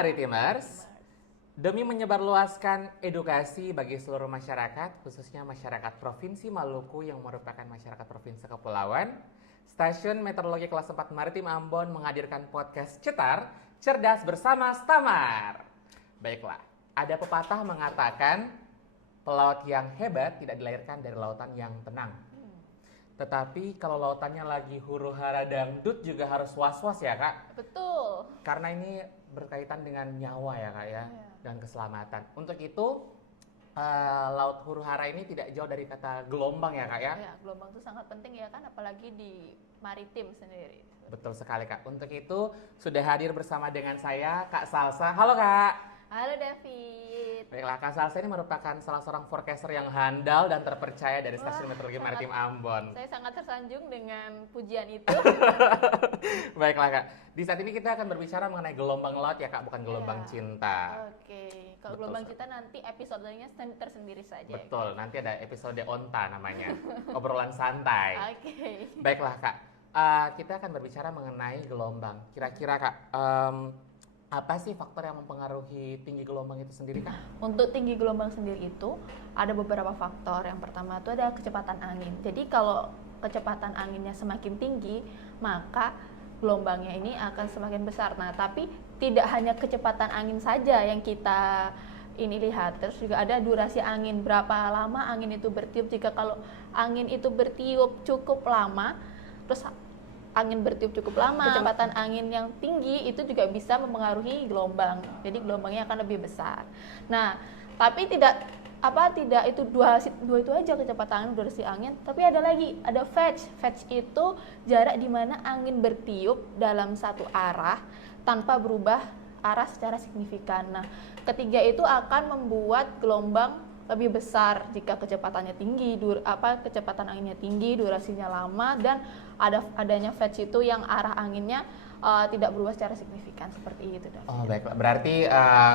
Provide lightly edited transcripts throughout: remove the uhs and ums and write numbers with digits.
Maritimers, demi menyebarluaskan edukasi bagi seluruh masyarakat, khususnya masyarakat Provinsi Maluku yang merupakan masyarakat Provinsi Kepulauan, Stasiun Meteorologi Kelas 4 Maritim Ambon menghadirkan podcast Cetar, Cerdas Bersama Stamar. Baiklah, ada pepatah mengatakan, pelaut yang hebat tidak dilahirkan dari lautan yang tenang. Tetapi kalau lautannya lagi huru-hara dangdut juga harus was-was ya Kak? Betul. Karena ini berkaitan dengan nyawa ya Kak ya, dan keselamatan. Untuk itu, laut huru-hara ini tidak jauh dari kata gelombang ya Kak ya? Ya, gelombang itu sangat penting ya kan, apalagi di maritim sendiri. Betul sekali Kak. Untuk itu sudah hadir bersama dengan saya Kak Salsa. Halo Kak. Halo David. Baiklah, Kak Salsa ini merupakan salah seorang forecaster yang handal dan terpercaya dari Stasiun Meteorologi Maritim Ambon. Saya sangat tersanjung dengan pujian itu. Baiklah Kak, di saat ini kita akan berbicara mengenai gelombang laut ya Kak, bukan gelombang cinta. Oke, kalau Betul, gelombang Kak. cinta nanti episodenya tersendiri saja. Betul, nanti ada episode onta namanya, obrolan santai. Oke. Baiklah Kak, kita akan berbicara mengenai gelombang. Kira-kira Kak, apa sih faktor yang mempengaruhi tinggi gelombang itu sendiri Kak? Untuk tinggi gelombang sendiri itu ada beberapa faktor. Yang pertama itu ada kecepatan angin. Jadi kalau kecepatan anginnya semakin tinggi, maka gelombangnya ini akan semakin besar. Nah, tapi tidak hanya kecepatan angin saja yang kita ini lihat, terus juga ada durasi angin, berapa lama angin itu bertiup. Jika kalau angin itu bertiup cukup lama, terus angin bertiup cukup lama, kecepatan angin yang tinggi itu juga bisa mempengaruhi gelombang. Jadi gelombangnya akan lebih besar. Nah, tapi tidak itu dua itu aja, kecepatan angin, durasi angin, tapi ada lagi, ada fetch. Fetch itu jarak di mana angin bertiup dalam satu arah tanpa berubah arah secara signifikan. Nah, ketiga itu akan membuat gelombang lebih besar jika kecepatannya tinggi, kecepatan anginnya tinggi, durasinya lama, dan adanya fetch itu yang arah anginnya tidak berubah secara signifikan, seperti itu. Oh baiklah, berarti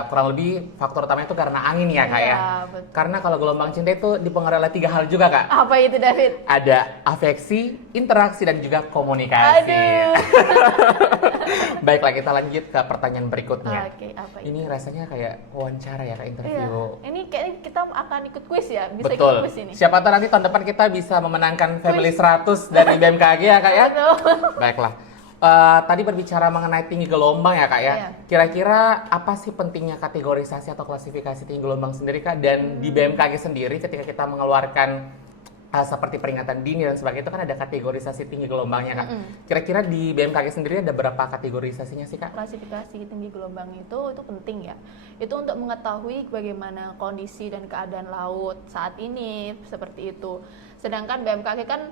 kurang lebih faktor utamanya itu karena angin ya Kak ya? Betul. Karena kalau gelombang cinta itu dipengaruhi oleh 3 hal juga Kak. Apa itu David? Ada afeksi, interaksi, dan juga komunikasi. Aduh. Baiklah, kita lanjut ke pertanyaan berikutnya. Oke, apa itu? Ini rasanya kayak wawancara ya Kak, Iya, interview. ini kayaknya kita akan ikut kuis ya, bisa ikut Betul. kuis ini. Siapa tahu nanti tahun depan kita bisa memenangkan Family 100 dari BMKG ya Kak ya? Betul. Baiklah. Tadi berbicara mengenai tinggi gelombang ya Kak ya. Iya. Kira-kira apa sih pentingnya kategorisasi atau klasifikasi tinggi gelombang sendiri Kak? Dan di BMKG sendiri ketika kita mengeluarkan seperti peringatan dini dan sebagainya itu kan ada kategorisasi tinggi gelombangnya Kak. Kira-kira di BMKG sendiri ada berapa kategorisasinya sih Kak? Klasifikasi tinggi gelombang itu penting ya. Itu untuk mengetahui bagaimana kondisi dan keadaan laut saat ini, seperti itu. Sedangkan BMKG kan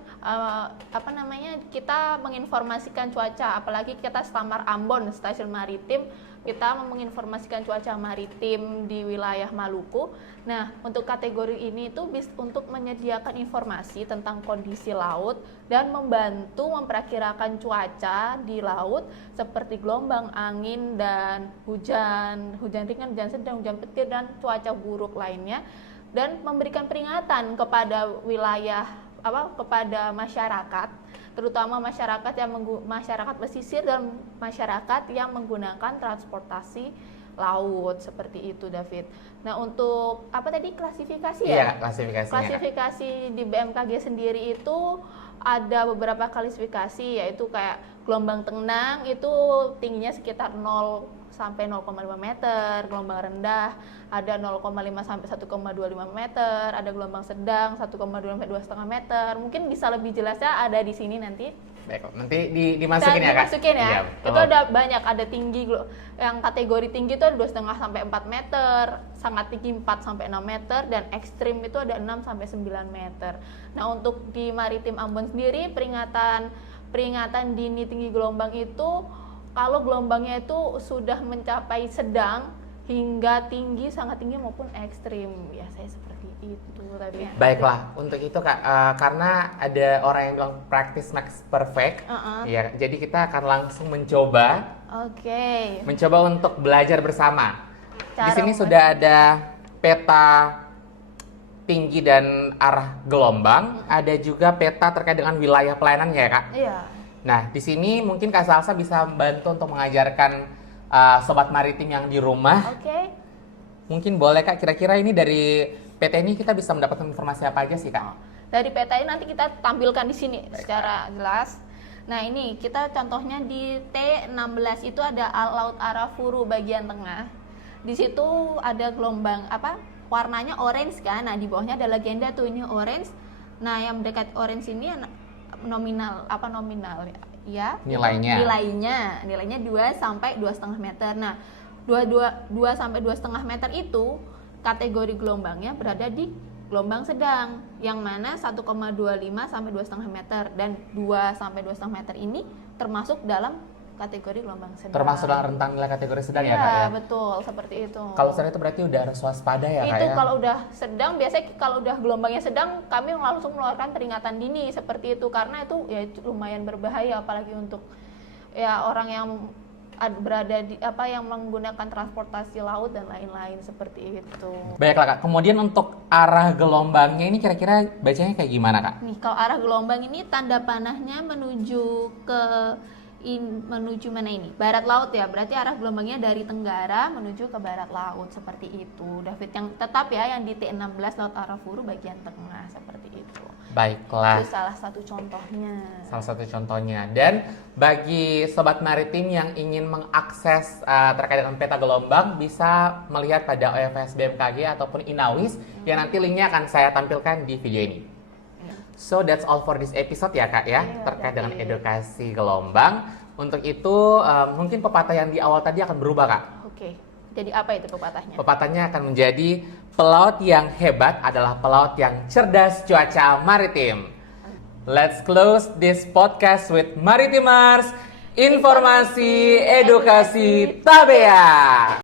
kita menginformasikan cuaca, apalagi kita Stamar Ambon, stasiun maritim, kita menginformasikan cuaca maritim di wilayah Maluku. Nah, untuk kategori ini itu untuk menyediakan informasi tentang kondisi laut dan membantu memperkirakan cuaca di laut seperti gelombang, angin, dan hujan ringan, hujan sedang, hujan petir, dan cuaca buruk lainnya, dan memberikan peringatan kepada kepada masyarakat, terutama masyarakat pesisir dan masyarakat yang menggunakan transportasi laut, seperti itu David. Nah, untuk klasifikasi ya? Iya, klasifikasinya. Klasifikasi di BMKG sendiri itu ada beberapa klasifikasi, yaitu kayak gelombang tenang itu tingginya sekitar 0 sampai 0,5 meter, gelombang rendah ada 0,5 sampai 1,25 meter, ada gelombang sedang 1,2 sampai 2,5 meter. Mungkin bisa lebih jelasnya ada di sini nanti. Baik, nanti dimasukin ya Kak? Dimasukin ya. Iya, Itu ada banyak, ada tinggi, yang kategori tinggi itu ada 2,5 sampai 4 meter, sangat tinggi 4 sampai 6 meter, dan ekstrim itu ada 6 sampai 9 meter. Nah, untuk di Maritim Ambon sendiri, peringatan dini tinggi gelombang itu kalau gelombangnya itu sudah mencapai sedang hingga tinggi, sangat tinggi maupun ekstrim, biasanya seperti itu tadi. Baiklah, untuk itu Kak, karena ada orang yang bilang practice makes perfect, ya, jadi kita akan langsung mencoba untuk belajar bersama. Di sini sudah ada peta tinggi dan arah gelombang, ada juga peta terkait dengan wilayah pelayanan ya Kak. Iya. Nah, di sini mungkin Kak Salsa bisa bantu untuk mengajarkan sobat maritim yang di rumah. Oke. Mungkin boleh Kak, kira-kira ini dari PT ini kita bisa mendapatkan informasi apa aja sih Kak? Dari peta ini nanti kita tampilkan di sini Baik, secara jelas. Nah ini kita contohnya di T16 itu ada Laut Arafuru bagian tengah. Di situ ada gelombang warnanya orange kan. Nah di bawahnya ada legenda tuh, ini orange. Nah yang dekat orange ini nominal ya. Nilainya 2 sampai 2,5 meter. Nah 2 sampai 2,5 meter itu kategori gelombangnya berada di gelombang sedang, yang mana 1,25 sampai 2,5 meter dan 2 sampai 2,5 meter ini termasuk dalam kategori gelombang sedang. Termasuk dalam rentang nilai kategori sedang ya Kak ya? Iya, betul, seperti itu. Kalau sedang itu berarti udah harus waspada ya Kak Itu ya? kalau udah sedang, biasanya kalau udah gelombangnya sedang, kami langsung mengeluarkan peringatan dini seperti itu, karena itu ya lumayan berbahaya, apalagi untuk ya orang yang berada di yang menggunakan transportasi laut dan lain-lain seperti itu. Baiklah Kak, kemudian untuk arah gelombangnya ini kira-kira bacanya kayak gimana Kak? Nih kalau arah gelombang ini tanda panahnya menuju mana ini? Barat laut ya, berarti arah gelombangnya dari tenggara menuju ke barat laut seperti itu. David, yang tetap ya yang di T16 Laut Arafuru bagian tengah seperti itu. Baiklah. Itu salah satu contohnya. Salah satu contohnya. Dan bagi sobat maritim yang ingin mengakses terkait dengan peta gelombang, bisa melihat pada OFS BMKG ataupun Inawis yang nanti linknya akan saya tampilkan di video ini. So that's all for this episode ya Kak ya, terkait dengan edukasi gelombang. Untuk itu mungkin pepatah yang di awal tadi akan berubah Kak. Oke, jadi apa itu pepatahnya? Pepatahnya akan menjadi pelaut yang hebat adalah pelaut yang cerdas cuaca maritim. Let's close this podcast with Maritimers, informasi edukasi Tabea.